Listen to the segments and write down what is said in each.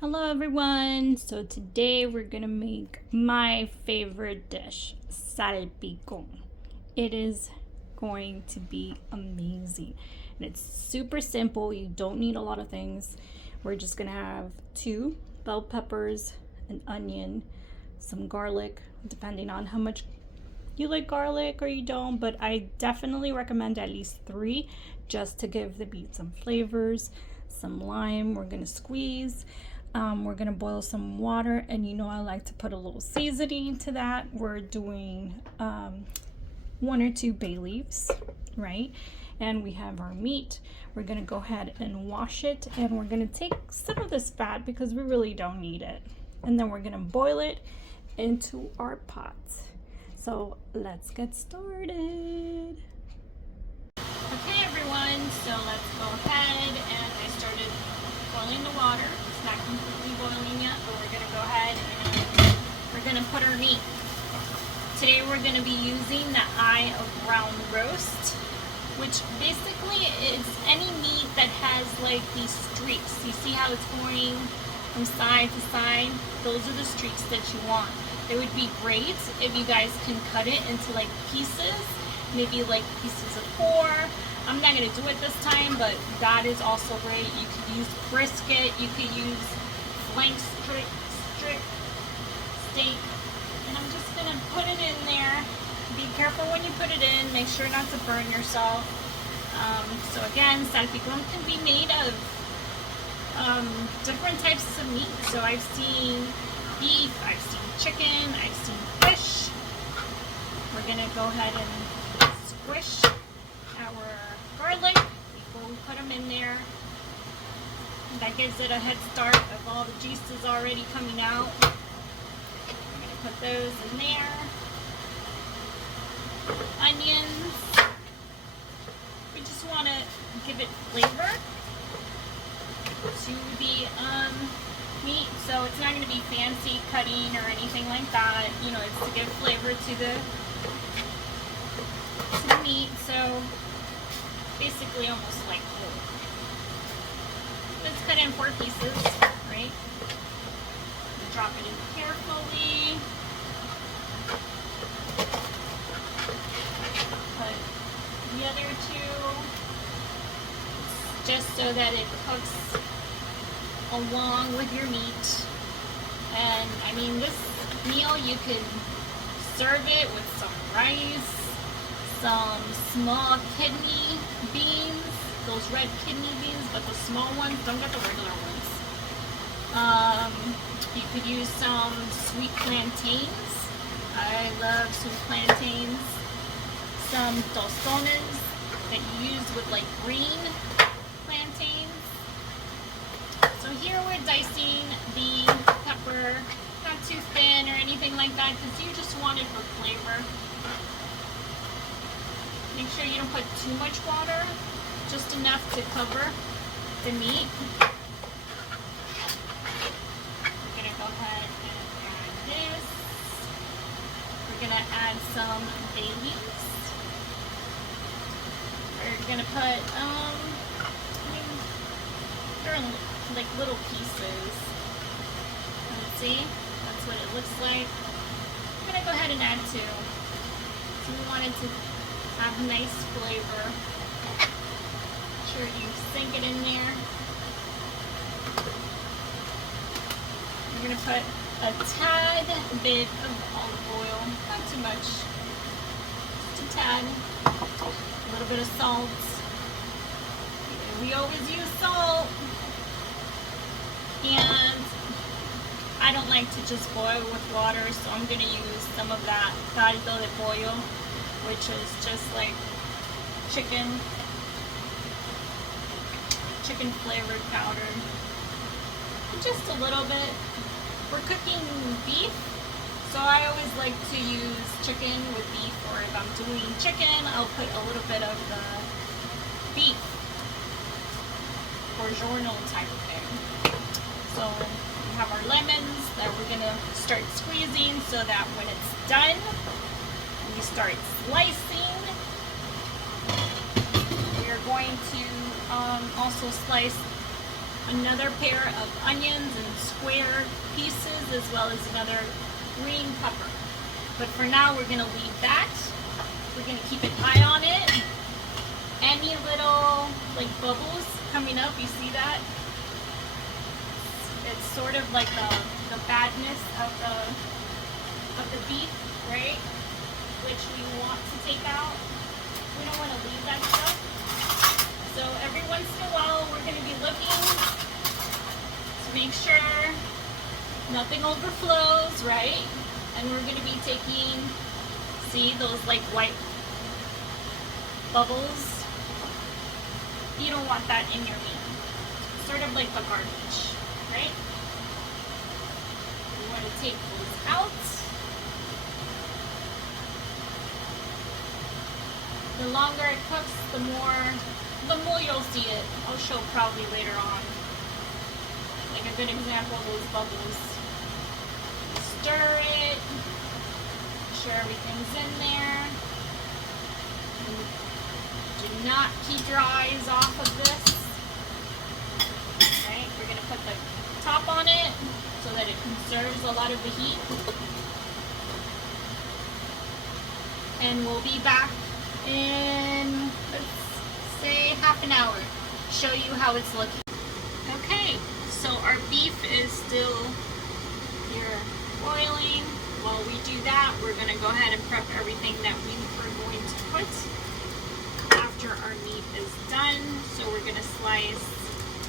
Hello everyone! So today we're gonna make my favorite dish, Salpicón. It is going to be amazing. And it's super simple, you don't need a lot of things. We're just gonna have 2 bell peppers, an onion, some garlic, depending on how much you like garlic or you don't, but I definitely recommend at least 3 just to give the meat some flavors. Some lime we're gonna squeeze. We're gonna boil some water, and I like to put a little seasoning to that. We're doing 1 or 2 bay leaves, right? And we have our meat. We're gonna go ahead and wash it, and we're gonna take some of this fat because we really don't need it, and then we're gonna boil it into our pot. So let's get started. Okay everyone, so let's go ahead, and I started boiling the water. It's not completely boiling yet, but we're gonna go ahead and we're gonna put our meat. Today we're gonna be using the eye of brown roast, which basically is any meat that has like these streaks. You see how it's going from side to side? Those are the streaks that you want. It would be great if you guys can cut it into like pieces, maybe like pieces of 4. I'm not going to do it this time, but that is also great. You could use brisket, you could use flank strip steak, and I'm just going to put it in there. Be careful when you put it in, make sure not to burn yourself. So again, salpicón can be made of different types of meat. So I've seen beef, I've seen chicken, I've seen fish. We're going to go ahead and squish our garlic before we put them in there. That gives it a head start of all the juices already coming out. I'm going to put those in there. Onions. We just want to give it flavor to the meat, so it's not going to be fancy cutting or anything like that. It's to give flavor to the meat, so basically almost like whole. Let's cut in 4 pieces, right? Drop it in carefully. Put the other 2, just so that it cooks along with your meat. And I mean, this meal you could serve it with some rice, some small kidney beans, those red kidney beans, but the small ones, don't get the regular ones. You could use some sweet plantains. I love sweet plantains. Some tostones that you use with like green plantains. So here we're dicing the pepper, not too thin or anything like that, because you just want it for flavor. Make sure you don't put too much water, just enough to cover the meat. We're going to go ahead and add this. We're going to add some bay leaves. We're going to put, they're in like little pieces. Let's see, that's what it looks like. I'm going to go ahead and add 2. So we want it to have nice flavor. Make sure you sink it in there. You're going to put a tad bit of olive oil, not too much, just a tad, a little bit of salt. We always use salt, and I don't like to just boil with water, so I'm going to use some of that caldo de pollo, which is just like chicken flavored powder. Just a little bit. We're cooking beef, so I always like to use chicken with beef, or if I'm doing chicken, I'll put a little bit of the beef or giorno type of thing. So we have our lemons that we're going to start squeezing, so that when it's done, we start slicing. We are going to also slice another pair of onions in square pieces, as well as another green pepper. But for now, we're gonna leave that. We're gonna keep an eye on it. Any little like bubbles coming up, you see that? It's sort of like the badness of the beef, right? Which we want to take out. We don't want to leave that stuff. So every once in a while, we're going to be looking to make sure nothing overflows, right? And we're going to be taking, see those like white bubbles? You don't want that in your meat. Sort of like the garbage, right? We want to take those out. The longer it cooks, the more you'll see it. I'll show probably later on. Like a good example, those bubbles. Stir it. Make sure everything's in there. And do not keep your eyes off of this. Right? We're gonna put the top on it so that it conserves a lot of the heat. And we'll be back in, let's say, half an hour. Show you how it's looking. Okay, so our beef is still here boiling. While we do that, we're gonna go ahead and prep everything that we are going to put after our meat is done. So we're gonna slice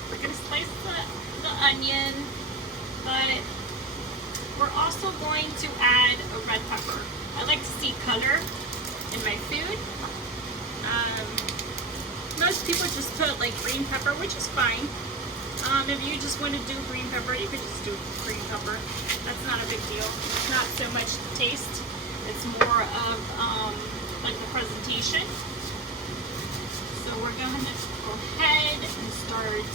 the onion, but we're also going to add a red pepper. I like to see color in my food. Most people just put like green pepper, which is fine. If you just want to do green pepper, you could just do green pepper. That's not a big deal. It's not so much the taste. It's more of like the presentation. So we're going to go ahead and start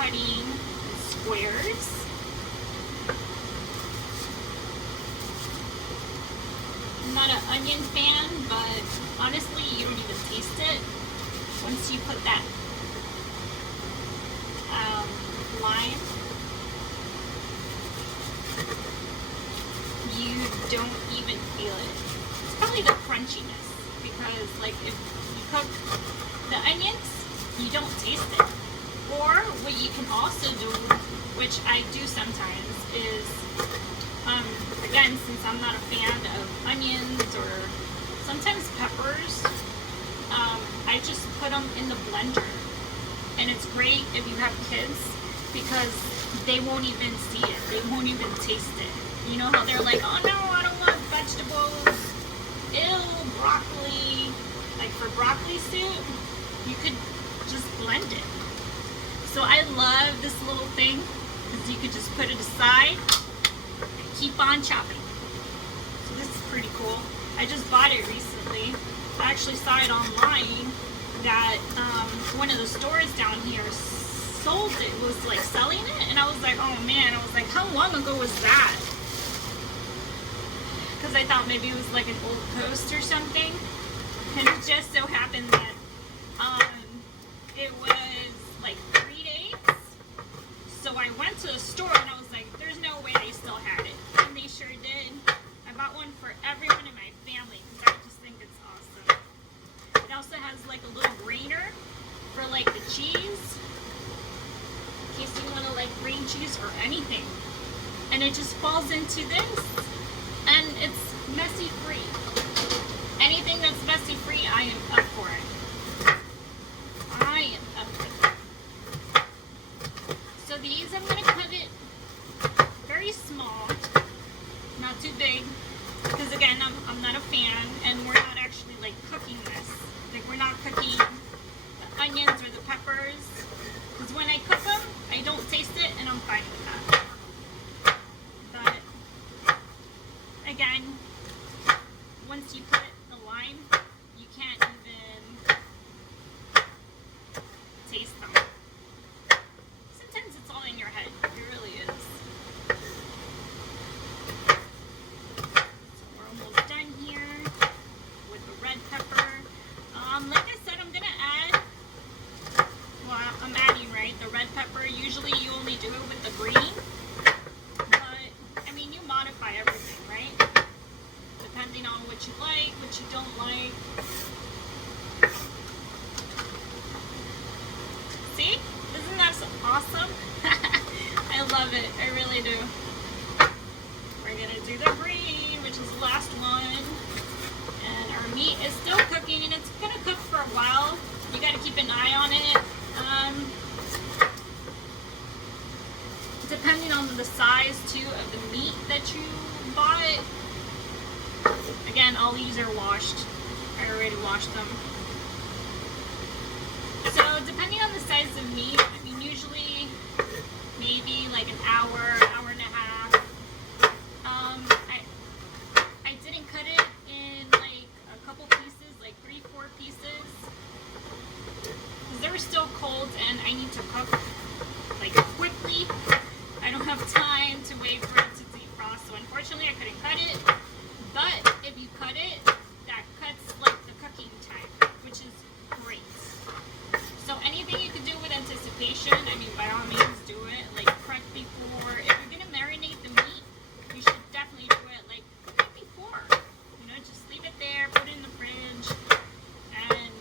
cutting in squares. I'm not an onion fan, but honestly, you don't even taste it. Once you put that lime, you don't even feel it. It's probably the crunchiness, because like if you cook the onions, you don't taste it. Or what you can also do, which I do sometimes, is again, since I'm not a fan of onions or sometimes peppers, I just put them in the blender. And it's great if you have kids because they won't even see it. They won't even taste it. You know how they're like, oh no, I don't want vegetables. Ew, broccoli. Like for broccoli soup, you could just blend it. So I love this little thing because you could just put it aside and keep on chopping. So this is pretty cool. I just bought it recently. I actually saw it online that one of the stores down here sold it, was like selling it, and I was like, oh man, I was like, how long ago was that? Because I thought maybe it was like an old post or something, and it just so happened that it was like 3 days. So I went to the store and I was like, there's no way they still had it, and they sure did. I bought one for everyone in my family because I just think it's awesome. It also has like a little grainer for like the cheese, in case you want to like green cheese or anything. And it just falls into this, and it's messy free. Anything that's messy free, I am up for it. I am up for it. So these, I'm going to cut it very small, not too big, because again, I'm not a fan, and we're not actually like cooking this. Like we're not cooking the onions or the peppers, because when I cook them, I don't taste it, and I'm fine with that. But again, once you put the lime, you can't even taste them. Sometimes it's all in your head. It really is. So we're almost done here with the red pepper. Like I said, I'm gonna add, well, I'm adding, right, the red pepper. Usually love it. I really do. We're gonna do the green, which is the last one. And our meat is still cooking, and it's gonna cook for a while. You gotta keep an eye on it. Depending on the size too of the meat that you bought. Again, all these are washed. I already washed them. So depending on the size of meat, I mean usually maybe like an hour, hour and a half. I didn't cut it in like a couple pieces, like 3-4 pieces, because they were still cold and I need to cook like quickly. I don't have time to wait for it to defrost, so unfortunately I couldn't cut it. But if you cut it, that cuts like the cooking time, which is great. So anything you can do with anticipation, I mean, by all means do it. Like prep before. If you're gonna marinate the meat, you should definitely do it like right before. You know, just leave it there, put it in the fridge, and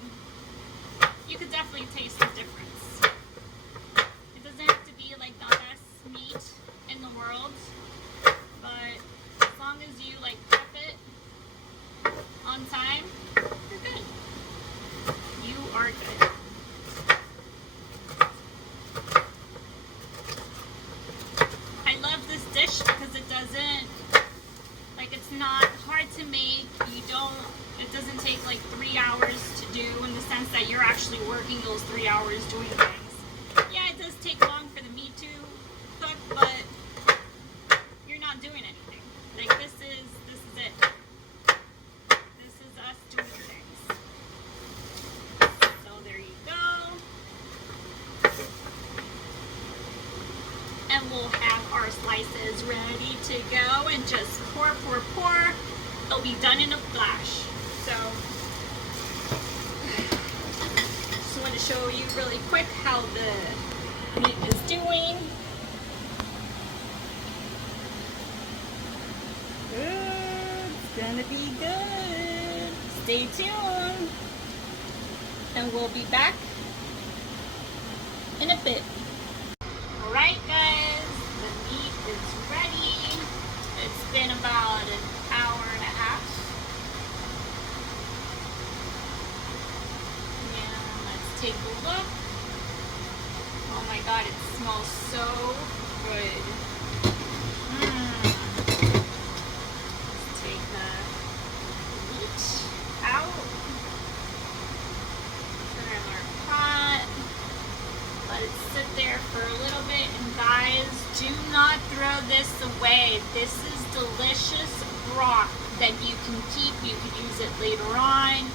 you could definitely taste the difference. It doesn't have to be like the best meat in the world, but as long as you like prep it on time, you're good. You are good. I love this dish because it doesn't, like, it's not hard to make. It doesn't take like 3 hours to do, in the sense that you're actually working those 3 hours doing things. Yeah, it does take long for the meat to cook, but you're not doing anything. Like this is it. This is us doing things. So there you go. And we'll have our slices ready to go and just pour, pour, pour. It'll be done in a flash. So just want to show you really quick how the meat is doing. It's gonna be good. Stay tuned. And we'll be back in a bit. Alright guys, the meat is ready. It's been about an hour and a half. And let's take a look. Oh my god, it smells so good. Let's take the meat out. Put it in our pot. Let it sit there for a little bit. And guys, do not throw this away. This is delicious broth that you can keep. You can use it later on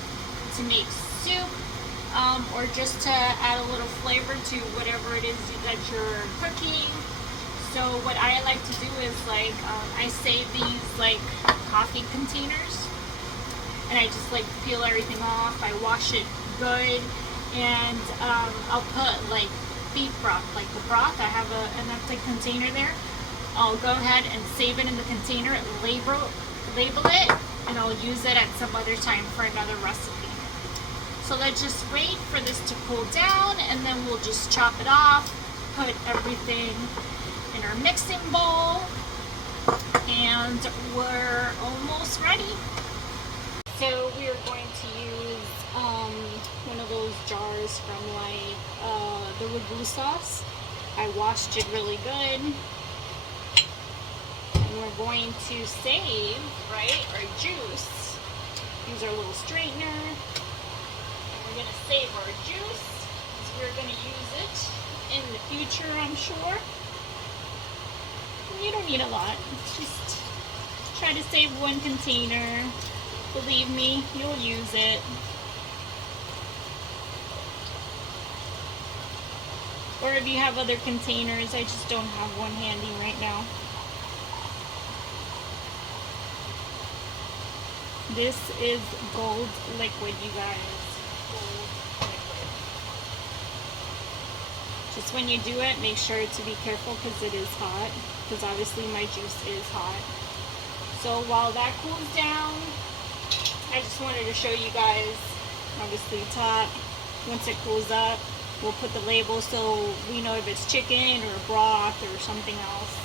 to make soup. Or just to add a little flavor to whatever it is that you're cooking. So what I like to do is like, I save these like coffee containers, and I just like peel everything off. I wash it good, and I'll put like beef broth, like the broth. I have an empty container there. I'll go ahead and save it in the container, label it, and I'll use it at some other time for another recipe. So let's just wait for this to cool down, and then we'll just chop it off, put everything in our mixing bowl, and we're almost ready. So we are going to use one of those jars from like the ragu sauce. I washed it really good. And we're going to save, right, our juice. Use our little straightener. We're going to save our juice, because we're going to use it in the future, I'm sure. And you don't need a lot. Just try to save one container. Believe me, you'll use it. Or if you have other containers, I just don't have one handy right now. This is gold liquid, you guys. Just when you do it, make sure to be careful because it is hot. Because obviously my juice is hot. So while that cools down, I just wanted to show you guys, obviously it's hot. Once it cools up, we'll put the label so we know if it's chicken or broth or something else.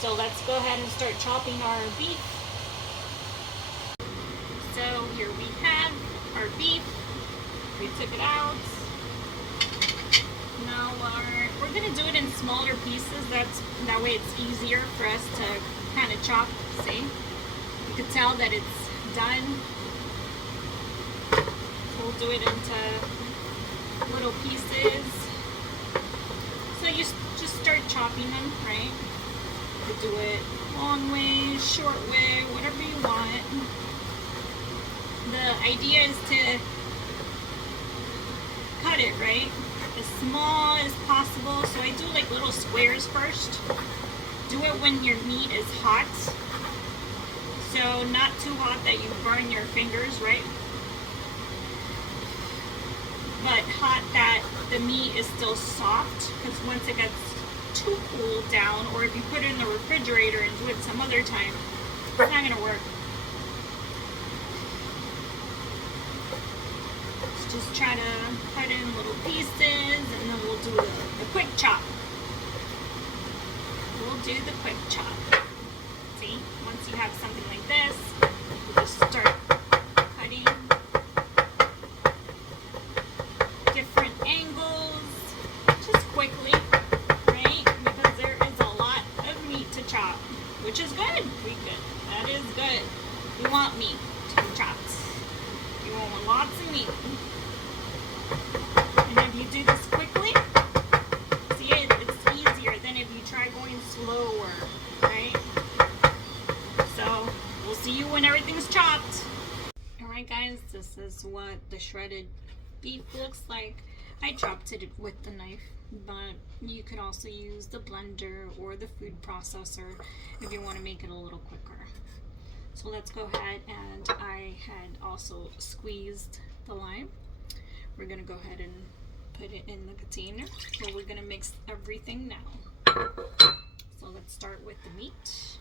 So let's go ahead and start chopping our beef. So here we have our beef. We took it out. Now we're gonna do it in smaller pieces. That way it's easier for us to kind of chop. See, you can tell that it's done. We'll do it into little pieces. So you just start chopping them, right? You do it long way, short way, whatever you want. The idea is to cut it, right, as small as possible. So I do like little squares first. Do it when your meat is hot. So not too hot that you burn your fingers, right? But hot that the meat is still soft, because once it gets too cool down, or if you put it in the refrigerator and do it some other time, it's not gonna work. Just try to cut in little pieces, and then we'll do the quick chop. We'll do the quick chop. See, once you have something like this, you just start cutting different angles, just quickly, right? Because there is a lot of meat to chop, which is good. That is good. We want meat to be chopped. We want lots of meat. And if you do this quickly, see, it's easier than if you try going slower, right? So we'll see you when everything's chopped. Alright guys, this is what the shredded beef looks like. I chopped it with the knife, but you could also use the blender or the food processor if you want to make it a little quicker. So let's go ahead, and I had also squeezed the lime. We're going to go ahead and put it in the container. So we're going to mix everything now. So let's start with the meat.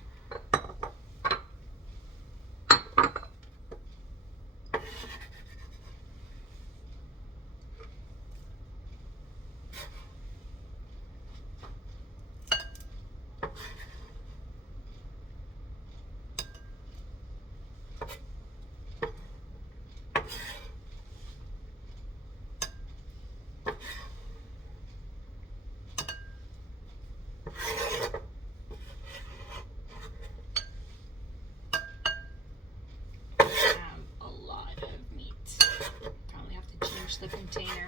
The container.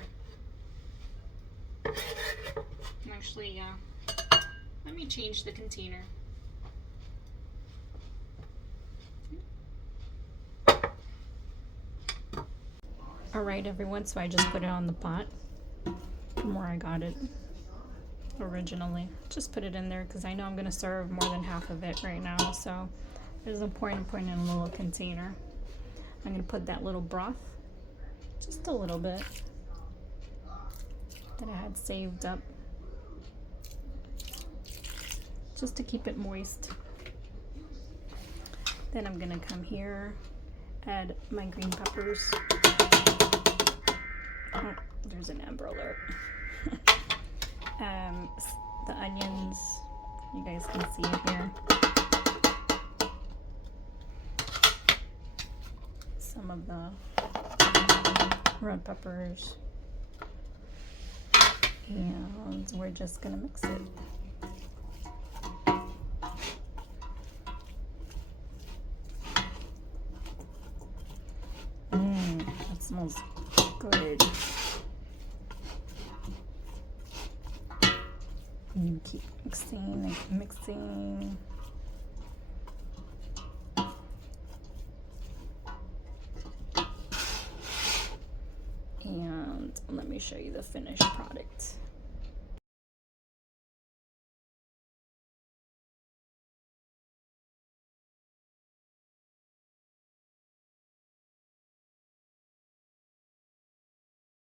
Actually, let me change the container. Alright everyone, so I just put it on the pot from where I got it originally. Just put it in there because I know I'm going to serve more than half of it right now, so there's no point in putting it in a little container. I'm going to put that little broth, just a little bit, that I had saved up just to keep it moist. Then I'm gonna come here, add my green peppers. Oh, there's an Amber Alert. The onions, you guys can see it here. Some of the red peppers, and we're just gonna mix it. That smells good. And keep mixing and mixing. And let me show you the finished product.